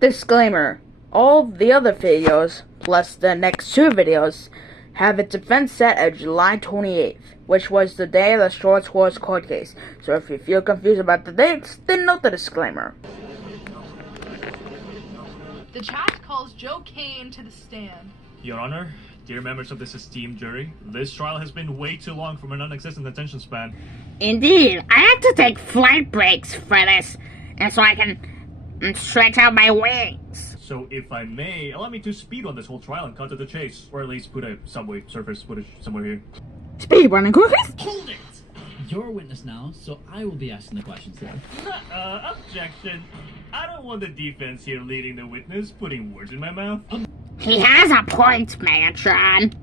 Disclaimer: all the other videos, plus the next two videos, have its event set at July 28th, which was the day of the Shorts Wars court case. So if you feel confused about the dates, then note the disclaimer. The chat calls Joe Kane to the stand. Your Honor, dear members of this esteemed jury, this trial has been way too long for a non-existent attention span. Indeed, I had to take flight breaks for this, and so I can stretch out my wings. So if I may, allow me to speed on this whole trial and cut to the chase, or at least put a subway surface footage somewhere here. Speed running quickly. Hold it! You're a witness now, so I will be asking the questions here. Objection. I don't want the defense here leading the witness, putting words in my mouth. He has a point, Megatron.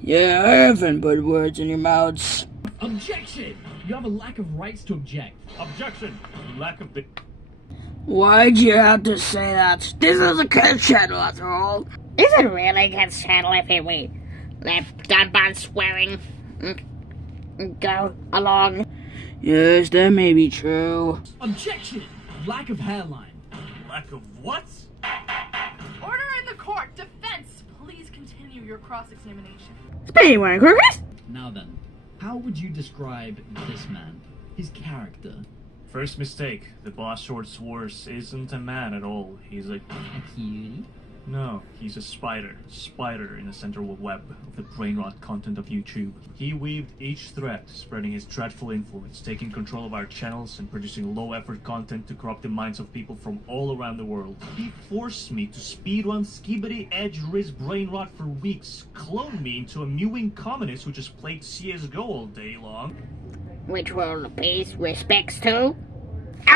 Yeah, I haven't put words in your mouths. Objection! You have a lack of rights to object. Objection. Lack of the... Why'd you have to say that? This is a kids channel after all. Is it really against channel if we let Gunbot swearing go along? Yes, that may be true. Objection! Lack of hairline. Lack of what? Order in the court. Defense, please continue your cross-examination. Speed running quickly. Now then, how would you describe this man? His character? First mistake. The boss Shorts Wars isn't a man at all. He's a... A cutie? No, he's a spider. Spider in the central web of the brain rot content of YouTube. He weaved each thread, spreading his dreadful influence, taking control of our channels and producing low-effort content to corrupt the minds of people from all around the world. He forced me to speedrun Skibidi Edge Riz brain rot for weeks, cloned me into a mewing communist who just played CSGO all day long. Which will pay respects to?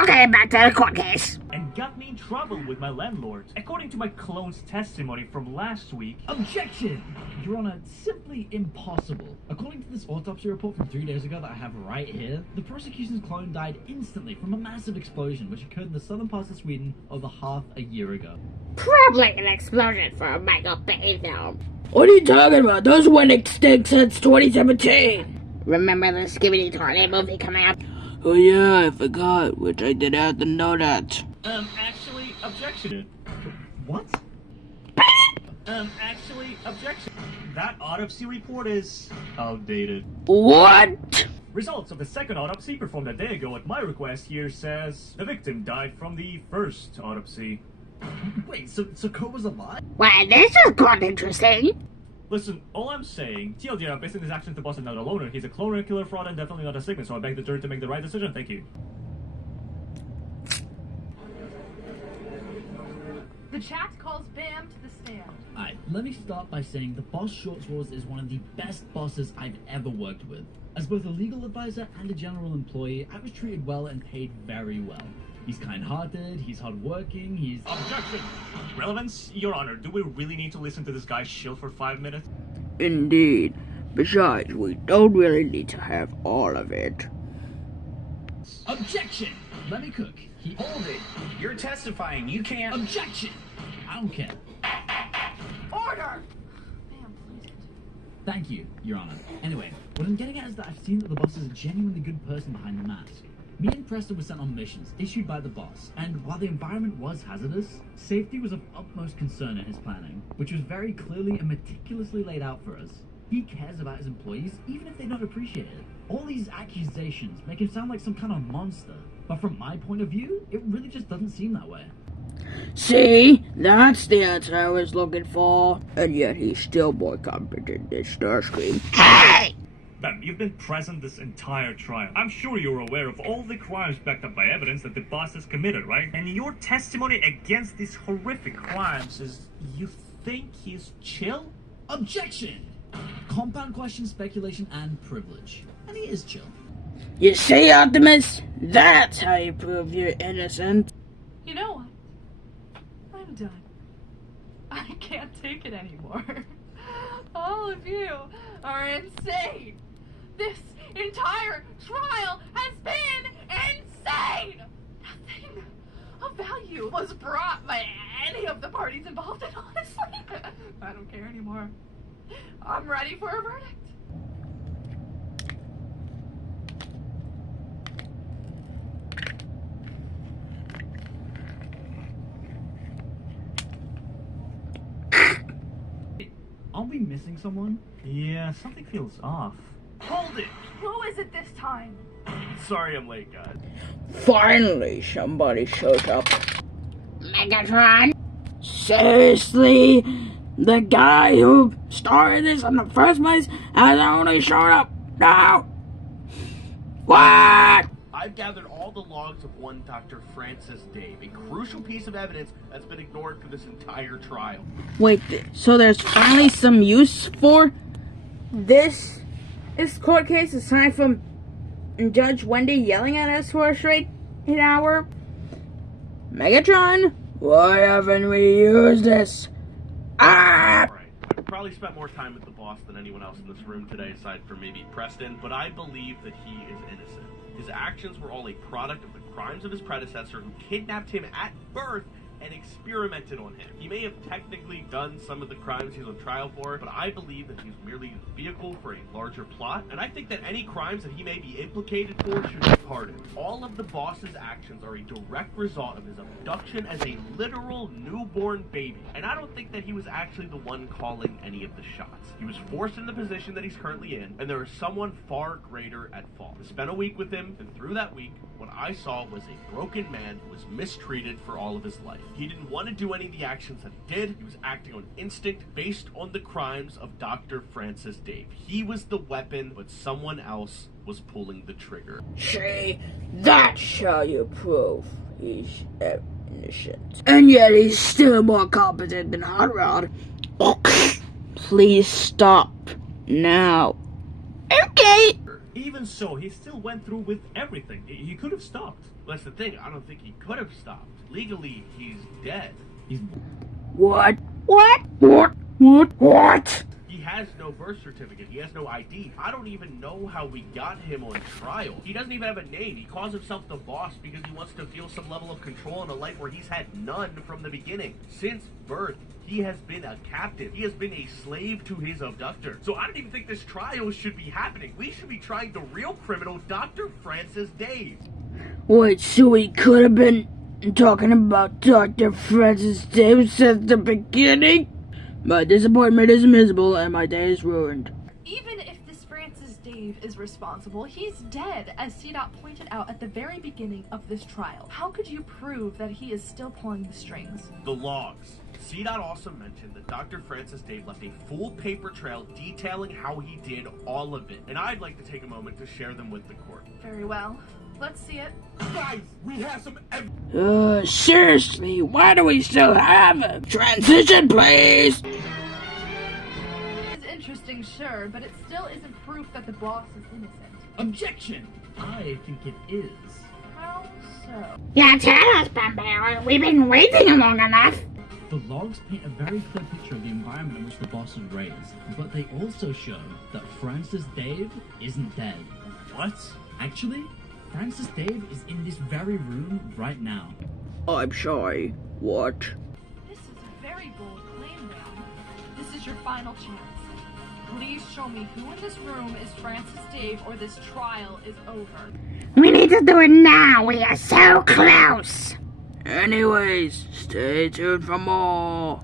Okay, back to the court case. And got me in trouble with my landlord. According to my clone's testimony from last week... Objection! Your Honor, simply impossible. According to this autopsy report from 3 days ago that I have right here, the prosecution's clone died instantly from a massive explosion which occurred in the southern parts of Sweden over half a year ago. Probably an explosion for a Michael Bay film. What are you talking about? Those went extinct since 2017. Remember the Skibidi Toilet movie coming out? Oh yeah, I forgot, which I did have to know that. Actually, objection. What? Actually, objection. That autopsy report is outdated. What? Results of the second autopsy performed a day ago at my request here says the victim died from the first autopsy. Wait, so Cole was alive? Well, this is quite interesting. Listen, all I'm saying, TLDR, based on his actions, the boss is not a loner. He's a cloner, killer, fraud, and definitely not a Sigma, so I beg the jury to make the right decision. Thank you. The chat calls Bam to the stand. Alright, let me start by saying the boss Shorts Wars is one of the best bosses I've ever worked with. As both a legal advisor and a general employee, I was treated well and paid very well. He's kind-hearted, he's hardworking, he's... Objection! Relevance? Your Honor, do we really need to listen to this guy shill for 5 minutes? Indeed. Besides, we don't really need to have all of it. Objection! Let me cook. Hold it! You're testifying, you can't... Objection! I don't care. Order! Bam, please. Thank you, Your Honor. Anyway, what I'm getting at is that I've seen that the boss is a genuinely good person behind the mask. Me and Preston were sent on missions, issued by the boss, and while the environment was hazardous, safety was of utmost concern in his planning, which was very clearly and meticulously laid out for us. He cares about his employees, even if they don't appreciate it. All these accusations make him sound like some kind of monster, but from my point of view, it really just doesn't seem that way. See? That's the answer I was looking for. And yet he's still more competent than Starscream. Hey! Bam, you've been present this entire trial. I'm sure you're aware of all the crimes backed up by evidence that the boss has committed, right? And your testimony against these horrific crimes is, you think he's chill? Objection! Compound question, speculation, and privilege. And he is chill. You see, Optimus? That's how you prove you're innocent. You know what? I'm done. I can't take it anymore. All of you are insane. This entire trial has been insane. Nothing of value was brought by any of the parties involved, and honestly, I don't care anymore. I'm ready for a verdict. Aren't we missing someone? Yeah, something feels off. Hold it! Who is it this time? Sorry I'm late, guys. Finally, somebody shows up. Megatron? Seriously? The guy who started this in the first place has only shown up now? What? I've gathered all the logs of one Dr. Francis Dave, a crucial piece of evidence that's been ignored for this entire trial. Wait, so there's finally some use for this court case aside from Judge Wendy yelling at us for a straight hour? Megatron, why haven't we used this? Ah! Alright, I've probably spent more time with the boss than anyone else in this room today aside from maybe Preston, but I believe that he is innocent. His actions were all a product of the crimes of his predecessor who kidnapped him at birth and experimented on him. He may have technically done some of the crimes he's on trial for, but I believe that he's merely the vehicle for a larger plot, and I think that any crimes that he may be implicated for should be pardoned. All of the boss's actions are a direct result of his abduction as a literal newborn baby, and I don't think that he was actually the one calling any of the shots. He was forced in the position that he's currently in, and there is someone far greater at fault. I spent a week with him, and through that week, what I saw was a broken man who was mistreated for all of his life. He didn't want to do any of the actions that he did. He was acting on instinct based on the crimes of Dr. Francis Dave. He was the weapon, but someone else was pulling the trigger. See, that's how you prove he's innocent. And yet he's still more competent than Hot Rod. Please stop now. Okay. Even so, he still went through with everything. He could have stopped. That's the thing, I don't think he could have stopped. Legally, he's dead. He's What? What? He has no birth certificate. He has no ID. I don't even know how we got him on trial. He doesn't even have a name. He calls himself the boss because he wants to feel some level of control in a life where he's had none from the beginning. Since birth, he has been a captive. He has been a slave to his abductor. So I don't even think this trial should be happening. We should be trying the real criminal, Dr. Francis Dave. Wait, so we could have been talking about Dr. Francis Davis at the beginning? My disappointment is miserable and my day is ruined. Even if this Francis Dave is responsible, he's dead, as CDOT pointed out at the very beginning of this trial. How could you prove that he is still pulling the strings? The logs. CDOT also mentioned that Dr. Francis Dave left a full paper trail detailing how he did all of it. And I'd like to take a moment to share them with the court. Very well. Let's see it. Guys, we have some Seriously, why do we still have him? Transition, please! It's interesting, sure, but it still isn't proof that the boss is innocent. objection! I think it is. How so? Yeah, tell us, Pompeo. We've been waiting long enough. The logs paint a very clear picture of the environment in which the boss was raised, but they also show that Francis Dave isn't dead. What? Actually, Francis Dave is in this very room right now. I'm sorry, what? This is a very bold claim, ma'am. This is your final chance. Please show me who in this room is Francis Dave, or this trial is over. We need to do it now. We are so close. Anyways, stay tuned for more.